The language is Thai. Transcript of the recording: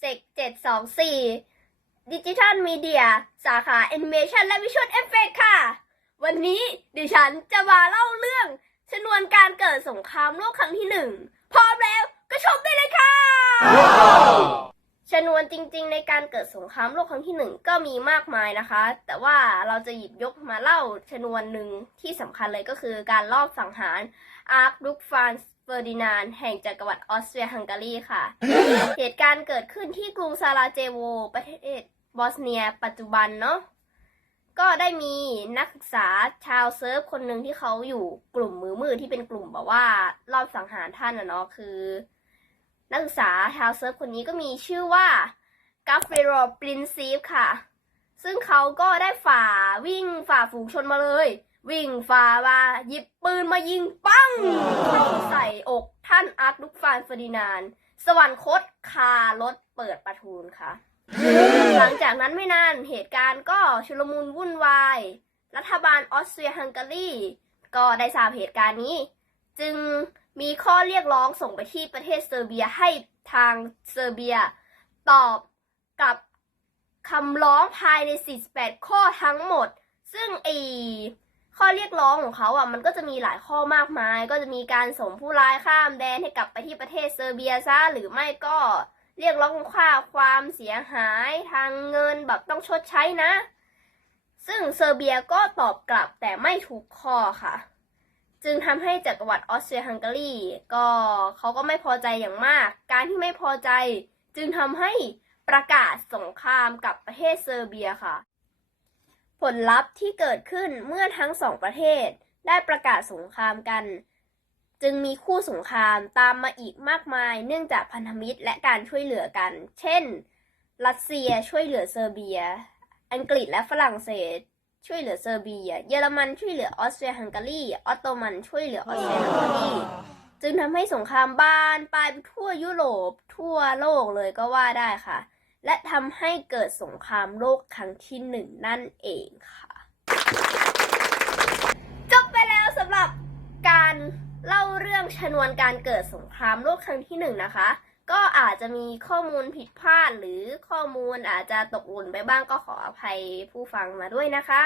เซก724ดิจิทัลมีเดียสาขาแอนิเมชันและวิชวลเอฟเฟกค่ะ วันนี้ดิฉันจะมาเล่าเรื่องชนวนการเกิดสงครามโลกครั้งที่หนึ่ง พร้อมแล้วก็ชมได้เลยค่ะ ชนวน จริงๆ ในการเกิดสงครามโลกครั้งที่หนึ่งก็มีมากมายนะคะ แต่ว่าเราจะหยิบยกมาเล่าชนวนหนึ่งที่สำคัญเลยก็คือการลอบสังหารอาร์คดุกฟานเฟอร์ดินานแห่งจักรวรรดิออสเตรียฮังการีค่ะ เหตุการณ์เกิดขึ้นที่กรุงซาราเจโว ประเทศบอสเนีย ปัจจุบันเนาะก็ได้มีนักศึกษาชาวเซิร์ฟคนหนึ่งที่เขาอยู่กลุ่มมือมือที่เป็นกลุ่มแบบว่ารอบสังหารท่านอะเนาะคือ นักศึกษาชาวเซิร์ฟคนนี้ก็มีชื่อว่า กาเฟโรปรินซีฟค่ะ ซึ่งเขาก็ได้ฝ่าวิ่งฝ่าฝูงชนมาเลย วิ่งฝ่ามาหยิบปืนมายิงปั้งเข้าใส่อกท่านอาร์คดุกฟานเฟอร์ดินานสวรรคตคารถเปิดประทูลค่ะ หลังจากนั้นไม่นานเหตุการณ์ก็ชุลมุนวุ่นวาย รัฐบาลออสเตรียฮังการีก็ได้ทราบเหตุการณ์นี้ จึงมีข้อเรียกร้องส่งไปที่ประเทศเซอร์เบียให้ทางเซอร์เบีย ตอบ กับคำร้องภายใน 48 ข้อทั้งหมด ซึ่งไอข้อเรียกร้องของเขาอะมันก็จะมีหลายข้อมากมาย ก็จะมีการส่งผู้ร้ายข้ามแดนให้กลับไปที่ประเทศเซอร์เบียซะหรือไม่ก็เรียกร้องค่าความเสียหายทางเงินแบบต้องชดใช้นะ ซึ่งเซอร์เบียก็ตอบกลับแต่ไม่ถูกข้อค่ะ จึงทำให้จักรวรรดิออสเตรียฮังการีก็เขาก็ไม่พอใจอย่างมาก การที่ไม่พอใจจึงทำให้ ประกาศสงครามกับประเทศเซอร์เบียค่ะ ผลลัพธ์ที่เกิดขึ้นเมื่อทั้งสองประเทศได้ประกาศสงครามกัน จึงมีคู่สงครามตามมาอีกมากมาย เนื่องจากพันธมิตรและการช่วยเหลือกัน เช่น รัสเซียช่วยเหลือเซอร์เบีย อังกฤษและฝรั่งเศสช่วยเหลือเซอร์เบีย เยอรมันช่วยเหลือออสเตรียฮังการี ออตโตมันช่วยเหลือออสเตรียฮังการี จึงทำให้สงครามบานปลายไปทั่วยุโรปทั่วโลกเลยก็ว่าได้ค่ะ และทำให้เกิดสงครามโลกครั้งที่หนึ่งนั่นเองค่ะจบไปแล้วสำหรับการเล่าเรื่องชนวนการเกิดสงครามโลกครั้งที่หนึ่งนะคะ ก็อาจจะมีข้อมูลผิดพลาดหรือข้อมูลอาจจะตกหล่นไปบ้างก็ขออภัยผู้ฟังมาด้วยนะคะ